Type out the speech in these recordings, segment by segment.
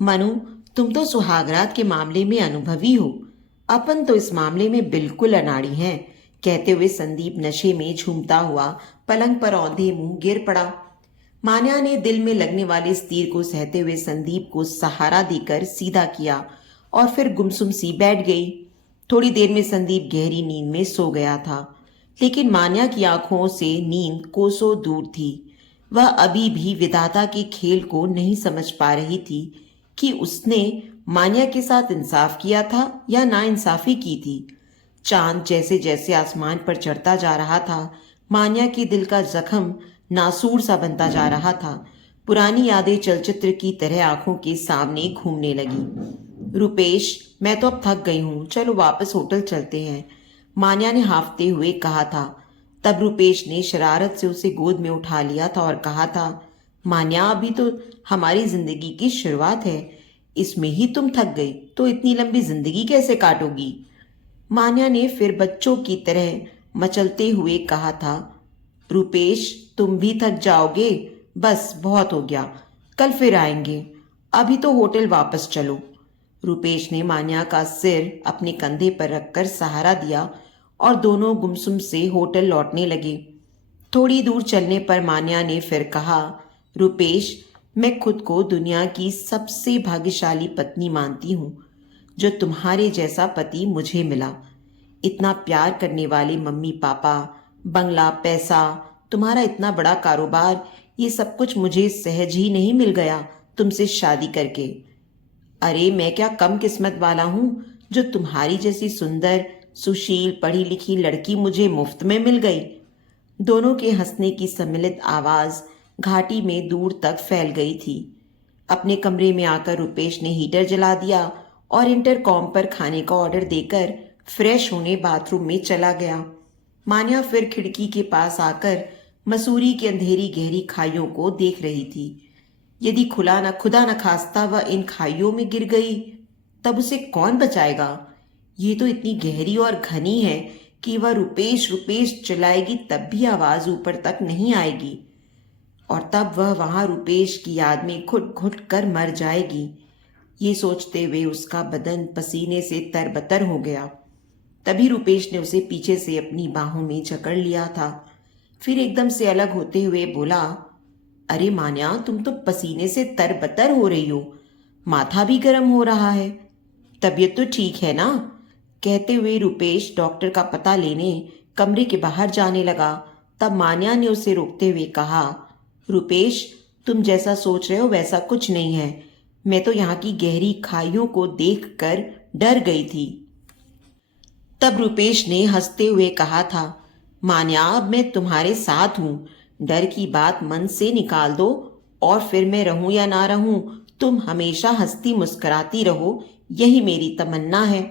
मनु, तुम तो सुहागरात के मामले में अनुभवी हो। अपन तो इस मामले में बिल्कुल अनाड़ी हैं। कहते हुए संदीप नशे में झूमता हुआ पलंग पर औंधे मुंह गिर पड़ा। मान्या ने दिल में लगने वाले इस तीर को सहते हुए संदीप को सहारा देकर सीधा किया और फिर गुमसुम सी बैठ गई। थोड़ी देर में संदीप गहरी नींद में सो गया था, लेकिन मान्या की आंखों से नींद कोसों दूर थी। वह अभी भी विधाता के खेल को नहीं समझ पा रही थी कि उसने मान्या के साथ इंसाफ किया था या नाइंसाफी की थी। चांद जैसे जैसे आसमान पर चढ़ता जा रहा था, मान्या के दिल का जख्म नासूर सा बनता जा रहा था। पुरानी यादें चलचित्र की तरह आंखों के सामने घूमने लगी। रुपेश, मैं तो अब थक गई हूं, चलो वापस होटल चलते हैं, मान्या ने हाफते हुए कहा था। तब रुपेश ने शरारत से उसे गोद में उठा लिया था और कहा था, मान्या, अभी तो हमारी जिंदगी की शुरुआत है, इसमें ही तुम थक गई तो इतनी लंबी जिंदगी कैसे काटोगी? मान्या ने फिर बच्चों की तरह मचलते हुए कहा था, रुपेश, तुम भी थक जाओगे, बस बहुत हो गया, कल फिर आएंगे, अभी तो होटल वापस चलो। रुपेश ने मान्या का सिर अपने कंधे पर रखकर सहारा दिया और दोनों गुमसुम से होटल लौटने लगे। थोड़ी दूर चलने पर मान्या ने फिर कहा, रुपेश, मैं खुद को दुनिया की सबसे भाग्यशाली पत्नी मानती हूँ जो तुम्हारे जैसा पति मुझे मिला। इतना प्यार करने वाले मम्मी पापा, बंगला, पैसा, तुम्हारा इतना बड़ा कारोबार, ये सब कुछ मुझे सहज ही नहीं मिल गया तुमसे शादी करके। अरे मैं क्या कम किस्मत वाला हूं जो तुम्हारी जैसी सुंदर, सुशील, पढ़ी लिखी लड़की मुझे मुफ्त में मिल गई। दोनों के हंसने की सम्मिलित आवाज घाटी में दूर तक फैल गई थी। अपने कमरे में आकर रुपेश ने हीटर जला दिया और इंटरकॉम पर खाने का ऑर्डर देकर फ्रेश होने बाथरूम में चला गया। मान्या फिर खिड़की के पास आकर मसूरी की अंधेरी गहरी खाइयों को देख रही थी। यदि खुदा न खास्ता वह इन खाइयों में गिर गई, तब उसे कौन बचाएगा? ये तो इतनी गहरी और घनी है कि वह रुपेश रुपेश चिल्लाएगी तब भी आवाज ऊपर तक नहीं आएगी, और तब वह वहां रुपेश की याद में घुट घुट कर मर जाएगी। ये सोचते हुए उसका बदन पसीने से तरबतर हो गया। तभी रुपेश ने उसे पीछे से अपनी बाहों में जकड़ लिया था। फिर एकदम से अलग होते हुए बोला, अरे मान्या, तुम तो पसीने से तरबतर हो रही हो, माथा भी गर्म हो रहा है, तबीयत तो ठीक है ना? कहते हुए रुपेश डॉक्टर का पता लेने कमरे के बाहर जाने लगा। तब मान्या ने उसे रोकते हुए कहा, रुपेश, तुम जैसा सोच रहे हो वैसा कुछ नहीं है, मैं तो यहाँ की गहरी खाइयों को देखकर डर गई थी। तब रुपेश ने हंसते हुए कहा था, मान्या, अब मैं तुम्हारे साथ हूं, डर की बात मन से निकाल दो और फिर मैं रहूं या ना रहूं, तुम हमेशा हंसती मुस्कुराती रहो, यही मेरी तमन्ना है।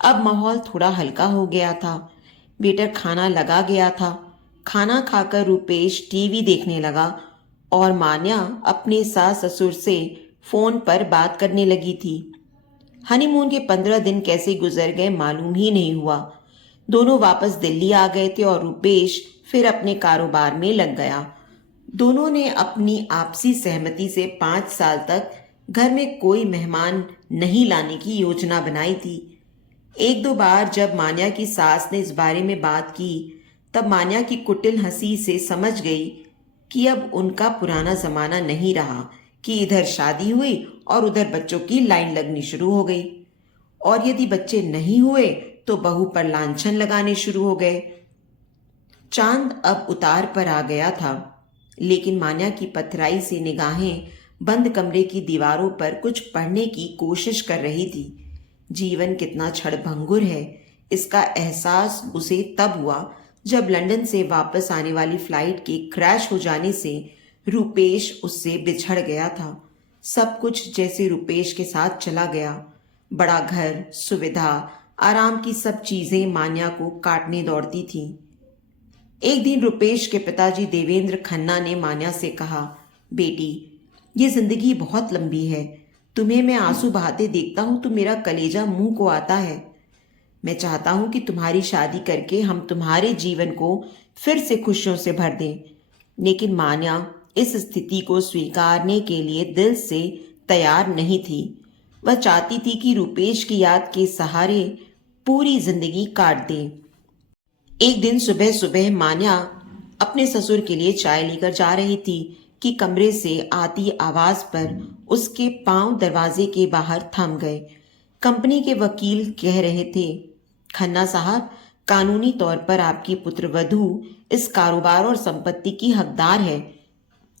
अब माहौल थोड़ा हल्का हो गया था। वेटर खाना लगा गया था। खाना खाकर रुपेश टीवी देखने लगा और मान्या अपने सास ससुर से फोन पर बात करने लगी थी। हनीमून के 15 दिन कैसे गुजर गए मालूम ही नहीं हुआ। दोनों वापस दिल्ली आ गए थे और रुपेश फिर अपने कारोबार में लग गया। दोनों ने अपनी आपसी सहमति से 5 साल तक घर में कोई मेहमान नहीं लाने की योजना बनाई थी। एक दो बार जब मान्या की सास ने इस बारे में बात की, तब मान्या की कुटिल हंसी से समझ गई कि अब उनका पुराना जमाना नहीं रहा कि इधर शादी हुई और उधर बच्चों की लाइन लगनी शुरू हो गई, और यदि बच्चे नहीं हुए तो बहू पर लांछन लगाने शुरू हो गए। चांद अब उतार पर आ गया था, लेकिन मान्या की पथराई से निगाहें बंद कमरे की दीवारों पर कुछ पढ़ने की कोशिश कर रही थी। जीवन कितना क्षणभंगुर है, इसका एहसास उसे तब हुआ जब लंदन से वापस आने वाली फ्लाइट के क्रैश हो जाने से रुपेश उससे बिछड़ गया था। सब कुछ जैसे रुपेश के साथ चला गया। बड़ा घर, सुविधा, आराम की सब चीजें मान्या को काटने दौड़ती थीं। एक दिन रुपेश के पिताजी देवेंद्र खन्ना ने मान्या से कहा, बेटी, ये जिंदगी बहुत लंबी है, तुम्हें मैं आंसू बहाते देखता हूं तो मेरा कलेजा मुंह को आता है। मैं चाहता हूं कि तुम्हारी शादी करके हम तुम्हारे जीवन को फिर से खुशियों से भर दें, लेकिन मान्या इस स्थिति को स्वीकारने के लिए दिल से तैयार नहीं थी। वह चाहती थी कि रुपेश की याद के सहारे पूरी जिंदगी काट दे। एक दिन सुबह सुबह मान्या अपने ससुर के लिए चाय लेकर जा रही थी कि कमरे से आती आवाज पर उसके पांव दरवाजे के बाहर थम गए। कंपनी के वकील कह रहे थे, खन्ना साहब, कानूनी तौर पर आपकी पुत्रवधू इस कारोबार और संपत्ति की हकदार है।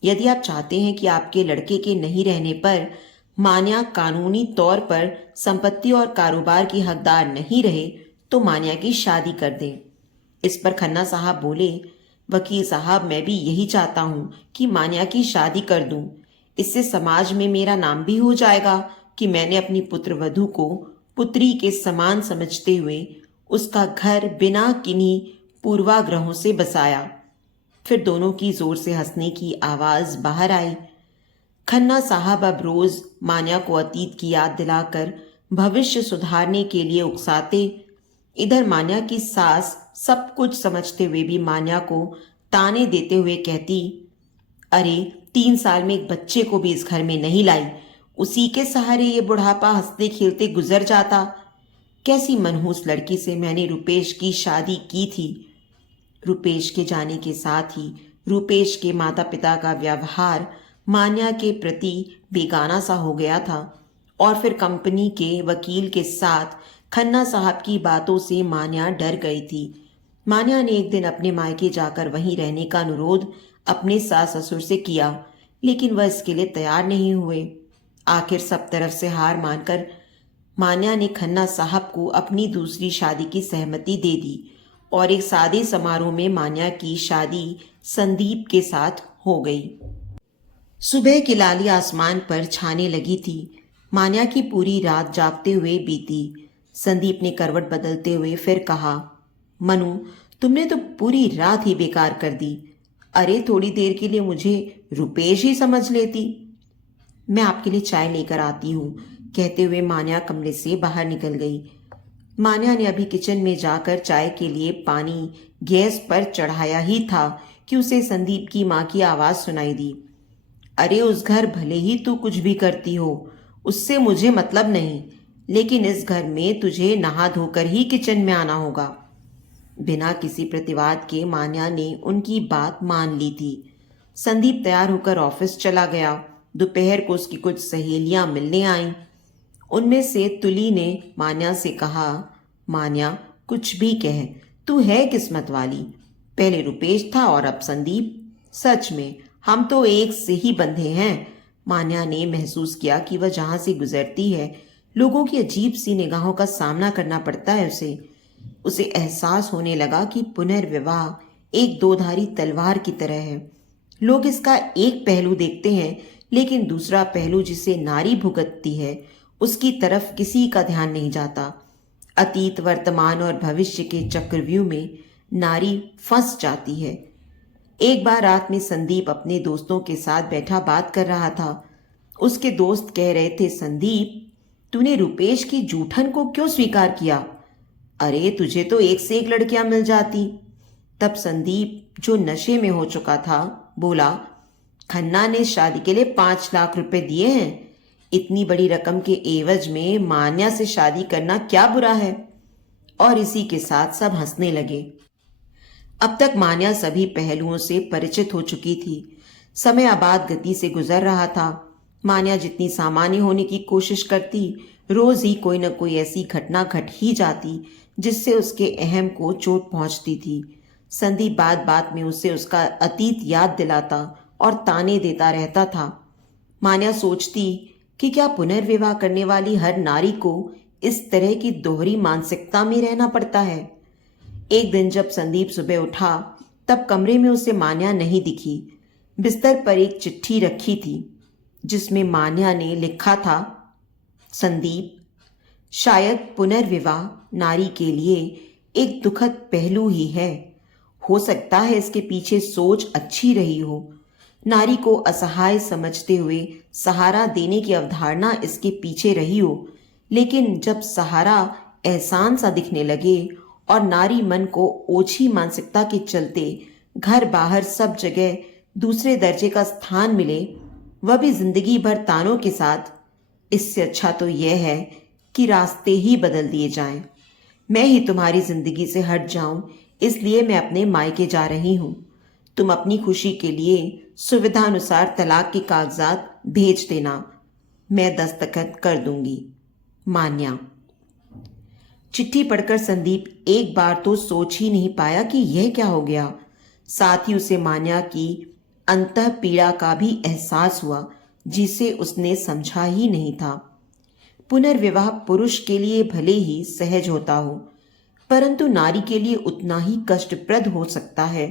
यदि आप चाहते हैं कि आपके लड़के के नहीं रहने पर मान्या कानूनी तौर पर संपत्ति और कारोबार की हकदार नहीं रहे, तो मान्या की शादी कर दें। इस पर खन्ना साहब बोले, वकील साहब, मैं भी यही चाहता हूं कि मान्या की शादी कर दूं। इससे समाज में मेरा नाम भी हो जाएगा कि मैंने अपनी पुत्रवधू को पुत्री के समान समझते हुए उसका घर बिना किन्हीं पूर्वाग्रहों से बसाया। फिर दोनों की जोर से हंसने की आवाज बाहर आई। खन्ना साहब अब रोज मान्या को अतीत की याद दिलाकर भविष्य सुधारने के लिए उकसाते। इधर मान्या की सास सब कुछ समझते हुए भी मान्या को ताने देते हुए कहती, अरे 3 साल में एक बच्चे को भी इस घर में नहीं लाई, उसी के सहारे ये बुढ़ापा हंसते खेलते गुजर जाता। कैसी मनहूस लड़की से मैंने रुपेश की शादी की थी। रुपेश के जाने के साथ ही रुपेश के माता पिता का व्यवहार मान्या के प्रति बेगाना सा हो गया था, और फिर कंपनी के वकील के साथ खन्ना साहब की बातों से मान्या डर गई थी। मान्या ने एक दिन अपने मायके जाकर वहीं रहने का अनुरोध अपने सास ससुर से किया, लेकिन वह इसके लिए तैयार नहीं हुए। आखिर सब तरफ से हार मानकर मान्या ने खन्ना साहब को अपनी दूसरी शादी की सहमति दे दी और एक सादे समारोह में मान्या की शादी संदीप के साथ हो गई। सुबह की लाली आसमान पर छाने लगी थी। मान्या की पूरी रात जागते हुए बीती। संदीप ने करवट बदलते हुए फिर कहा, मनु, तुमने तो पूरी रात ही बेकार कर दी। अरे थोड़ी देर के लिए मुझे रुपेश ही समझ लेती। मैं आपके लिए चाय लेकर आती हूँ, कहते हुए मान्या कमरे से बाहर निकल गई। मान्या ने अभी किचन में जाकर चाय के लिए पानी गैस पर चढ़ाया ही था कि उसे संदीप की माँ की आवाज सुनाई दी, अरे उस घर भले ही तू कुछ भी करती हो, उससे मुझे मतलब नहीं, लेकिन इस घर में तुझे नहा धोकर ही किचन में आना होगा। बिना किसी प्रतिवाद के मान्या ने उनकी बात मान ली थी। संदीप तैयार होकर ऑफिस चला गया। दोपहर को उसकी कुछ सहेलियां मिलने आईं। उनमें से तुली ने मान्या से कहा, मान्या, कुछ भी कह, तू है किस्मत वाली। पहले रुपेश था और अब संदीप। सच में हम तो एक से ही बंधे हैं। मान्या ने महसूस किया कि वह जहां से गुजरती है लोगों की अजीब सी निगाहों का सामना करना पड़ता है उसे एहसास होने लगा कि पुनर्विवाह एक दोधारी तलवार की तरह है। लोग इसका एक पहलू देखते हैं, लेकिन दूसरा पहलू जिसे नारी भुगतती है उसकी तरफ किसी का ध्यान नहीं जाता। अतीत, वर्तमान और भविष्य के चक्रव्यूह में नारी फंस जाती है। एक बार रात में संदीप अपने दोस्तों के साथ बैठा बात कर रहा था। उसके दोस्त कह रहे थे, संदीप, तूने रुपेश की जूठन को क्यों स्वीकार किया? अरे तुझे तो एक से एक लड़कियां मिल जाती। तब संदीप, जो नशे में हो चुका था, बोला, खन्ना ने शादी के लिए 5 लाख रुपए दिए हैं। इतनी बड़ी रकम के एवज में मान्या से शादी करना क्या बुरा है? और इसी के साथ सब हंसने लगे। अब तक मान्या सभी पहलुओं से परिचित हो चुकी थी। समय आबाद गति से गुजर रहा था। मान्या जितनी सामान्य होने की कोशिश करती, रोज ही कोई न कोई ऐसी घटना घट ही जाती जिससे उसके अहम को चोट पहुंचती थी। संदीप बात बात में उसे उसका अतीत याद दिलाता और ताने देता रहता था। मान्या सोचती कि क्या पुनर्विवाह करने वाली हर नारी को इस तरह की दोहरी मानसिकता में रहना पड़ता है। एक दिन जब संदीप सुबह उठा तब कमरे में उसे मान्या नहीं दिखी। बिस्तर पर एक चिट्ठी रखी थी जिसमें मान्या ने लिखा था, संदीप, शायद पुनर्विवाह नारी के लिए एक दुखद पहलू ही है। हो सकता है इसके पीछे सोच अच्छी रही हो। नारी को असहाय समझते हुए सहारा देने की अवधारणा इसके पीछे रही हो, लेकिन जब सहारा एहसान सा दिखने लगे और नारी मन को ओछी मानसिकता के चलते घर बाहर सब जगह दूसरे दर्जे का स्थान मिले, वह भी जिंदगी भर तानों के साथ, इससे अच्छा तो यह है कि रास्ते ही बदल दिए जाएं। मैं ही तुम्हारी जिंदगी से हट जाऊं, इसलिए मैं अपने मायके जा रही हूं। तुम अपनी खुशी के लिए सुविधानुसार तलाक के कागजात भेज देना, मैं दस्तखत कर दूंगी। मान्या। चिट्ठी पढ़कर संदीप एक बार तो सोच ही नहीं पाया कि यह क्या हो गया। साथ ही उसे मान्या की अंतः पीड़ा का भी एहसास हुआ, जिसे उसने समझा ही नहीं था। पुनर्विवाह पुरुष के लिए भले ही सहज होता हो, परंतु नारी के लिए उतना ही कष्टप्रद हो सकता है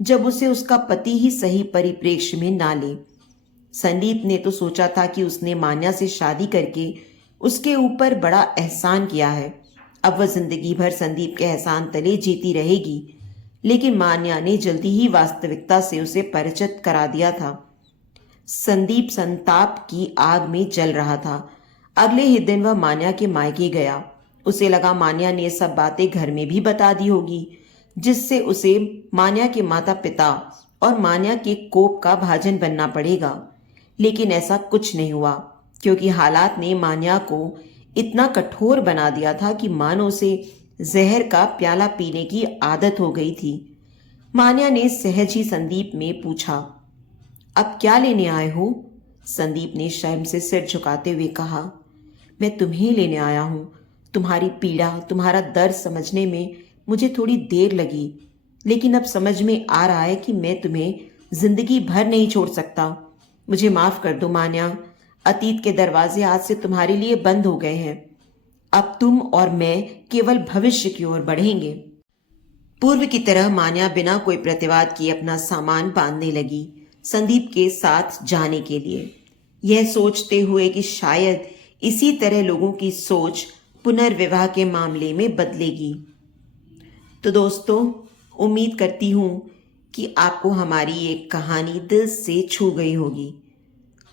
जब उसे उसका पति ही सही परिप्रेक्ष्य में ना ले। संदीप ने तो सोचा था कि उसने मान्या से शादी करके उसके ऊपर बड़ा एहसान किया है, अब वह जिंदगी भर संदीप के एहसान तले जीती रहेगी। लेकिन मान्या ने जल्दी ही वास्तविकता से उसे परिचित करा दिया था। संदीप संताप की आग में जल रहा था। अगले ही दिन वह मान्या के मायके गया। उसे लगा मान्या ने सब बातें घर में भी बता दी होगी, जिससे उसे मान्या के माता पिता और मान्या के कोप का भाजन बनना पड़ेगा। लेकिन ऐसा कुछ नहीं हुआ, क्योंकि हालात ने मान्या को इतना कठोर बना दिया था कि मानो उसे जहर का प्याला पीने की आदत हो गई थी। मान्या ने सहज ही संदीप में पूछा, अब क्या लेने आए हो? संदीप ने शर्म से सिर झुकाते हुए कहा, मैं तुम्हें लेने आया हूं। तुम्हारी पीड़ा, तुम्हारा दर्द समझने में मुझे थोड़ी देर लगी, लेकिन अब समझ में आ रहा है कि मैं तुम्हें जिंदगी भर नहीं छोड़ सकता। मुझे माफ कर दो मान्या, अतीत के दरवाजे आज से तुम्हारे लिए बंद हो गए हैं। अब तुम और मैं केवल भविष्य की ओर बढ़ेंगे। पूर्व की तरह मान्या बिना कोई प्रतिवाद किए अपना सामान बांधने लगी, संदीप के साथ जाने के लिए, यह सोचते हुए कि शायद इसी तरह लोगों की सोच पुनर्विवाह के मामले में बदलेगी। तो दोस्तों, उम्मीद करती हूँ कि आपको हमारी ये कहानी दिल से छू गई होगी।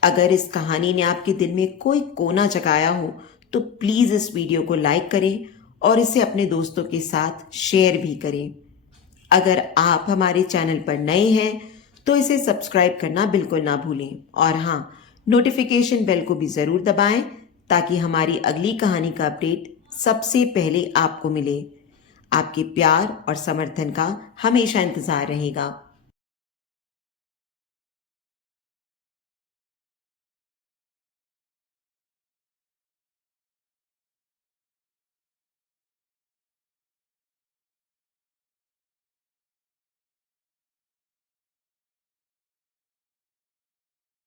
अगर इस कहानी ने आपके दिल में कोई कोना जगाया हो तो प्लीज़ इस वीडियो को लाइक करें और इसे अपने दोस्तों के साथ शेयर भी करें। अगर आप हमारे चैनल पर नए हैं तो इसे सब्सक्राइब करना बिल्कुल ना भूलें, और हाँ, नोटिफिकेशन बेल को भी ज़रूर दबाएं ताकि हमारी अगली कहानी का अपडेट सबसे पहले आपको मिले। आपके प्यार और समर्थन का हमेशा इंतज़ार रहेगा।